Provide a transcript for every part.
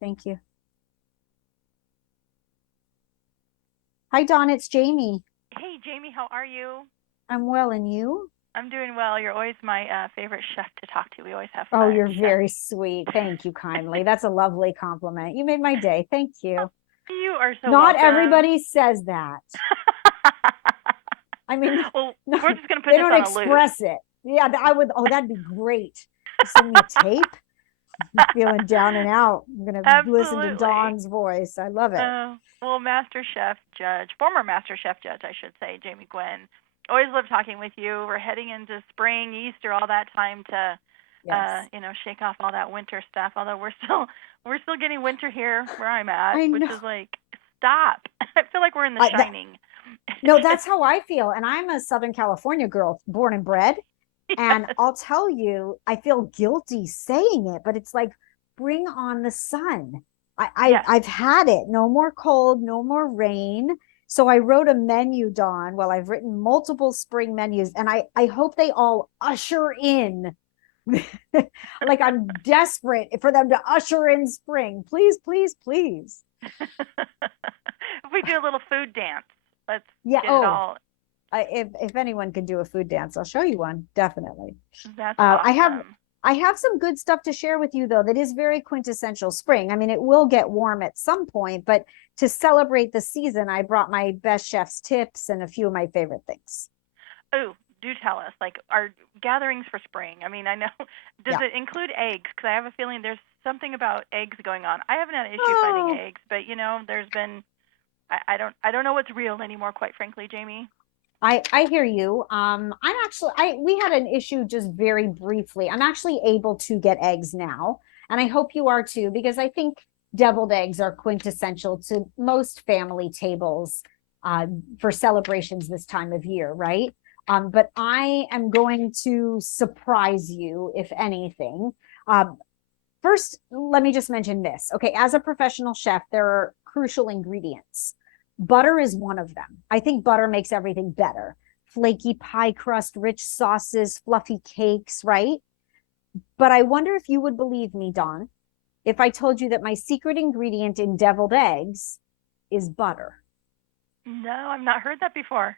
Thank you. Hi, Dawn. It's Jamie. Hey, Jamie, how are you? I'm well, and you? I'm doing well. You're always my favorite chef to talk to. We always have Oh, fun you're chef. very sweet. Thank you kindly. That's a lovely compliment. You made my day. Thank you. You are so Not welcome. everybody says that. I mean, Well, no, we're just gonna put they this don't on a loop. express it. Yeah, I would. Oh, that'd be great. Send me a tape. I'm feeling down and out. I'm gonna listen to Absolutely. Dawn's voice. I love it. Well, Master Chef Judge, former Master Chef Judge, I should say, Jamie Gwen. Always love talking with you. We're heading into spring, Easter, all that time to, Yes, shake off all that winter stuff. Although we're still getting winter here where I'm at, I which know. is like, stop. I feel like we're in The I that, Shining. no, that's how I feel. And I'm a Southern California girl, born and bred. And Yes. I'll tell you, I feel guilty saying it, but it's like, bring on the sun. Yes. I've had it. No more cold, no more rain. So I wrote a menu, Dawn. Well, I've written multiple spring menus, and I hope they all usher in. Like I'm desperate for them to usher in spring. Please, please, please. If we do a little food dance, let's Yeah. get it Oh, all. if anyone can do a food dance, I'll show you one. Definitely. That's Uh, I have awesome. I have some good stuff to share with you though that is very quintessential spring. I mean, it will get warm at some point, but to celebrate the season, I brought my best chef's tips and a few of my favorite things. Oh, do tell us, like, our gatherings for spring. I mean, I know, does Yeah. it include eggs? Because I have a feeling there's something about eggs going on. I haven't had an issue finding Oh, eggs, but there's been, I don't know what's real anymore, quite frankly, Jamie. I hear you. I'm actually I we had an issue just very briefly. I'm actually able to get eggs now, and I hope you are too, because I think deviled eggs are quintessential to most family tables uh, for celebrations this time of year, right? But I am going to surprise you, if anything. Um, First, let me just mention this. Okay, as a professional chef, there are crucial ingredients. Butter is one of them. I think butter makes everything better. Flaky pie crust, rich sauces, fluffy cakes, right? But I wonder if you would believe me, Dawn, if I told you that my secret ingredient in deviled eggs is butter. No, I've not heard that before.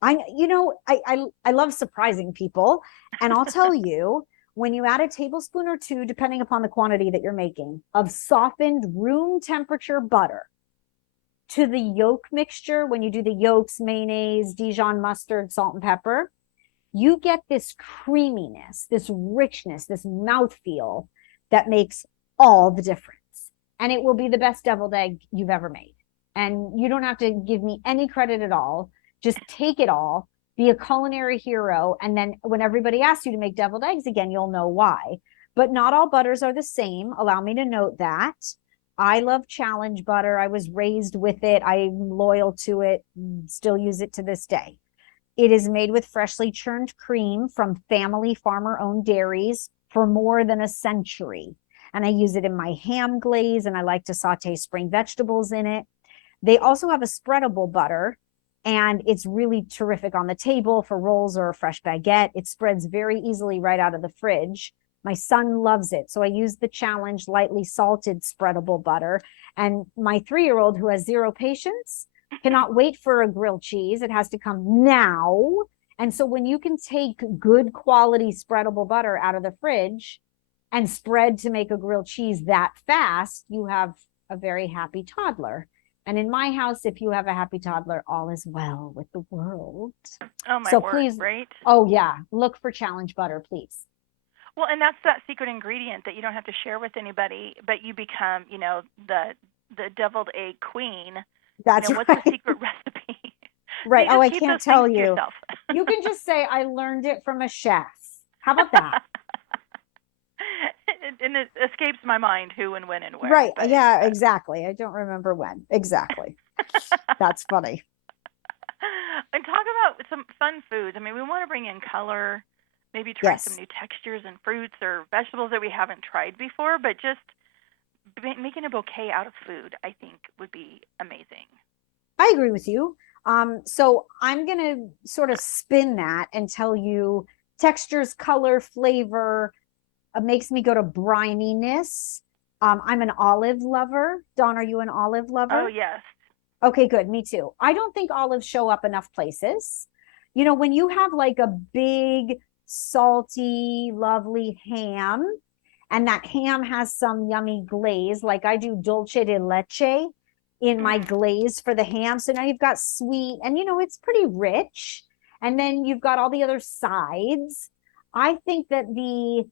I love surprising people, and I'll tell you, when you add a tablespoon or two, depending upon the quantity that you're making, of softened room temperature butter to the yolk mixture, when you do the yolks, mayonnaise, Dijon mustard, salt, and pepper, you get this creaminess, this richness, this mouthfeel that makes all the difference. And it will be the best deviled egg you've ever made. And you don't have to give me any credit at all. Just take it all, be a culinary hero. And then when everybody asks you to make deviled eggs again, you'll know why. But not all butters are the same. Allow me to note that. I love challenge butter. I was raised with it. I'm loyal to it, still use it to this day. It is made with freshly churned cream from family farmer owned dairies for more than a century. And I use it in my ham glaze, and I like to saute spring vegetables in it. They also have a spreadable butter, and it's really terrific on the table for rolls or a fresh baguette. It spreads very easily right out of the fridge. My son loves it. So I use the challenge lightly salted spreadable butter. And my 3-year-old, who has zero patience, cannot wait for a grilled cheese. It has to come now. And so when you can take good quality spreadable butter out of the fridge and spread to make a grilled cheese that fast, you have a very happy toddler. And in my house, if you have a happy toddler, all is well with the world. Oh my So word, please, right? oh yeah, look for challenge butter, please. Well, and that's that secret ingredient that you don't have to share with anybody, but you become, the deviled egg queen. That's What's the right. secret recipe? So Right. you Oh, just I keep can't those things tell to you. yourself. You can just say, I learned it from a chef. How about that? And it escapes my mind who and when and where, Right. but Yeah, exactly. I don't remember when. Exactly. That's funny. and talk about some fun foods. I mean, we want to bring in color, maybe try some Yes, new textures and fruits or vegetables that we haven't tried before, but just making a bouquet out of food, I think, would be amazing. I agree with you. So I'm going to sort of spin that and tell you textures, color, flavor makes me go to brininess. I'm an olive lover. Dawn, are you an olive Oh, lover? yes. Okay, good. Me too. I don't think olives show up enough places. You know, when you have like a big, salty, lovely ham, and that ham has some yummy glaze, like I do dulce de leche in my Mm. glaze for the ham. So now you've got sweet, and it's pretty rich. And then you've got all the other sides. I think that the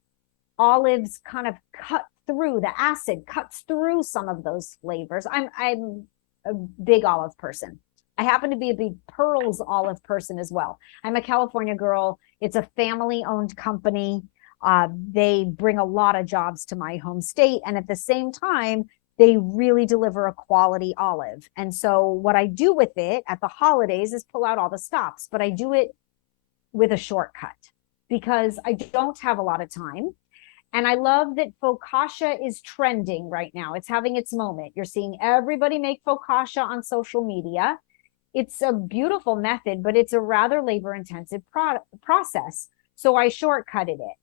olives kind of cut through the acid cuts through some of those flavors. I'm a big olive person. I happen to be a big pearls olive person as well. I'm a California girl. It's a family owned company. They bring a lot of jobs to my home state, and at the same time they really deliver a quality olive. And so what I do with it at the holidays is pull out all the stops, but I do it with a shortcut because I don't have a lot of time. And I love that focaccia is trending right now. It's having its moment. You're seeing everybody make focaccia on social media. It's a beautiful method, but it's a rather labor intensive process. So I shortcutted it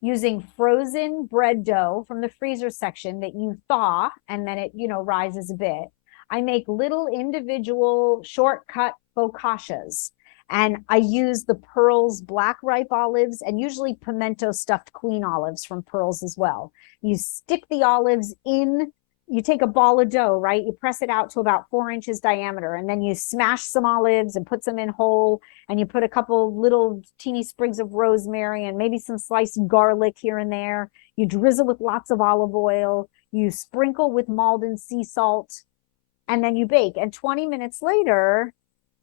using frozen bread dough from the freezer section that you thaw and then it, rises a bit. I make little individual shortcut focaccias. And I use the Pearls black ripe olives and usually pimento stuffed queen olives from Pearls as well. You stick the olives in, you take a ball of dough, right? You press it out to about 4 inches diameter, and then you smash some olives and put them in whole, and you put a couple little teeny sprigs of rosemary and maybe some sliced garlic here and there. You drizzle with lots of olive oil. You sprinkle with Maldon sea salt, and then you bake. And 20 minutes later,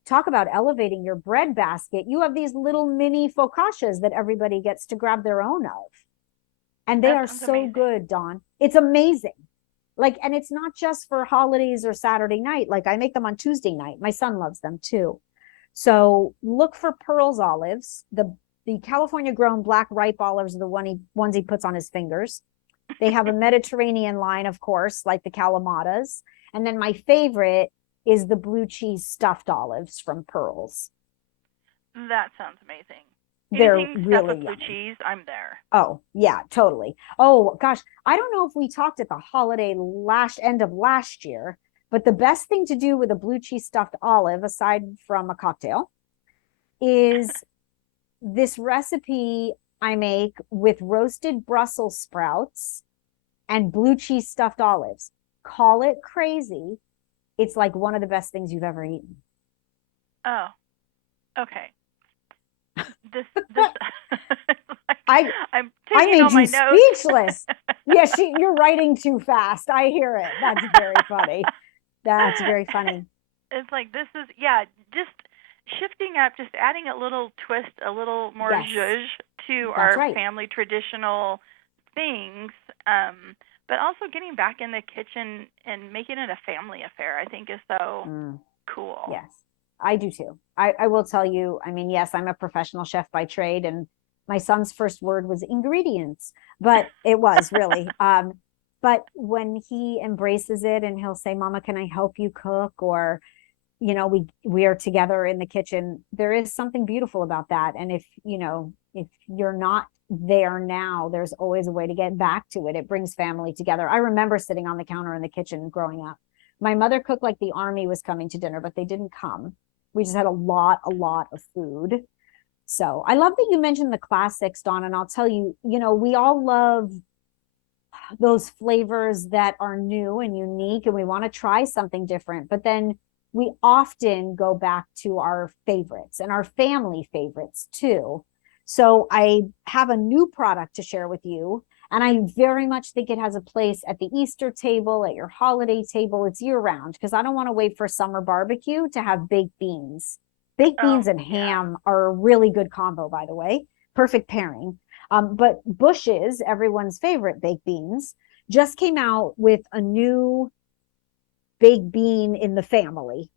talk about elevating your bread basket. You have these little mini focaccias that everybody gets to grab their own of. And they That are sounds so amazing. good, Dawn. It's amazing. Like, and it's not just for holidays or Saturday night. Like, I make them on Tuesday night. My son loves them too. So look for Pearls olives. The California grown black ripe olives are the ones he puts on his fingers. They have a Mediterranean line, of course, like the Kalamatas. And then my favorite is the blue cheese stuffed olives from Pearls. That sounds amazing. They're Anything stuffed with really blue yummy. cheese, I'm there. Oh, yeah, totally. Oh, gosh. I don't know if we talked at the holiday last end of last year, but the best thing to do with a blue cheese stuffed olive, aside from a cocktail, is this recipe I make with roasted Brussels sprouts and blue cheese stuffed olives. Call it crazy. It's like one of the best things you've ever eaten. Oh, okay. This like I I'm I taking all made my you notes. speechless. Yeah, you're writing too fast. I hear it. That's very funny. That's very funny. It's like this is yeah, just shifting up, just adding a little twist, a little more Yes, zhuzh to that's our right. family traditional things. But also getting back in the kitchen and making it a family affair, I think is so Mm, cool. yes, I do too. I will tell you, I mean, yes, I'm a professional chef by trade, and my son's first word was ingredients, but it was really. But when he embraces it and he'll say, Mama, can I help you cook? Or we are together in the kitchen, there is something beautiful about that. And if you're not there now, there's always a way to get back to it. It brings family together. I remember sitting on the counter in the kitchen growing up. My mother cooked like the army was coming to dinner, but they didn't come. We just had a lot of food. So I love that you mentioned the classics, Dawn, and I'll tell you, we all love those flavors that are new and unique, and we want to try something different. But then we often go back to our favorites and our family favorites too. So I have a new product to share with you. And I very much think it has a place at the Easter table, at your holiday table. It's year round because I don't want to wait for summer barbecue to have baked beans. Baked Oh, beans and yeah. ham are a really good combo, by the way. Perfect pairing. But Bush's, everyone's favorite baked beans, just came out with a new baked bean in the family.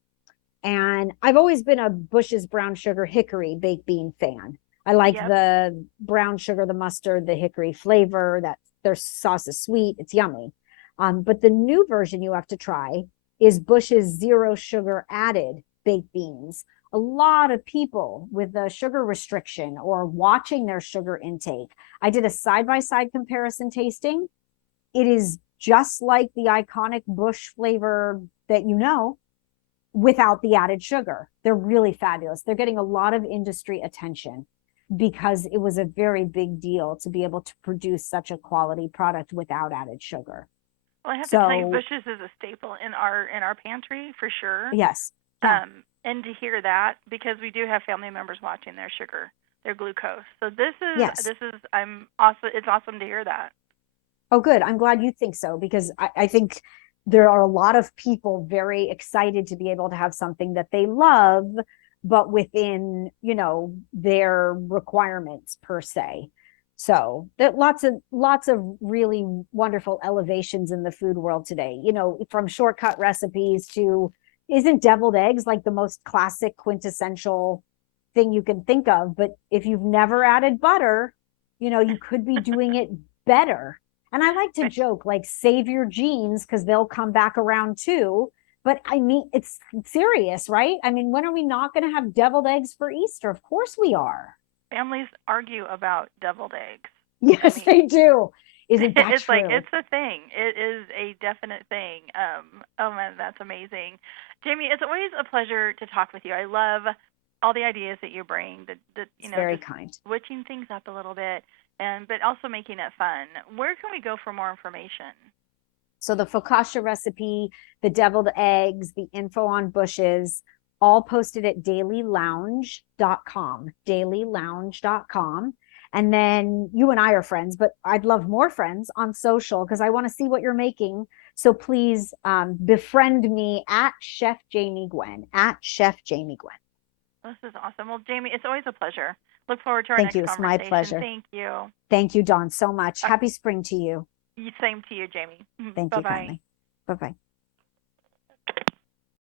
And I've always been a Bush's brown sugar hickory baked bean fan. I like Yep. the brown sugar, the mustard, the hickory flavor. That their sauce is sweet. It's yummy. But the new version you have to try is Bush's zero sugar added baked beans. A lot of people with a sugar restriction or watching their sugar intake. I did a side by side comparison tasting. It is just like the iconic Bush flavor that you know, without the added sugar. They're really fabulous. They're getting a lot of industry attention because it was a very big deal to be able to produce such a quality product without added sugar. Well, I have to tell you, So, Bush's is a staple in our pantry for sure. yes. Yeah. And to hear that, because we do have family members watching their sugar, their glucose. So Yes. I'm awesome. It's awesome to hear that. Oh, good. I'm glad you think so because I think there are a lot of people very excited to be able to have something that they love, but within, their requirements per se. So that lots of really wonderful elevations in the food world today, from shortcut recipes to isn't deviled eggs like the most classic quintessential thing you can think of? But if you've never added butter, you could be doing it better. And I like to joke, like, save your genes because they'll come back around too. But I mean, it's serious, right? I mean, when are we not going to have deviled eggs for Easter? Of course we are. Families argue about deviled eggs. Yes, they do. Isn't that It's like true? it's a thing. It is a definite thing. Oh man, that's amazing, Jamie. It's always a pleasure to talk with you. I love all the ideas that you bring. It's very just kind. switching things up a little bit, but also making it fun. Where can we go for more information? So the focaccia recipe, the deviled eggs, the info on bushes, all posted at dailylounge.com, dailylounge.com. And then you and I are friends, but I'd love more friends on social because I want to see what you're making. So please befriend me at Chef Jamie Gwen, at Chef Jamie Gwen. This is awesome. Well, Jamie, it's always a pleasure. Look forward to our Thank you. next It's my conversation. pleasure. Thank you. Thank you, Dawn, so much. Happy spring to you. Same to you, Jamie. Thank Bye you bye. kindly. Bye bye.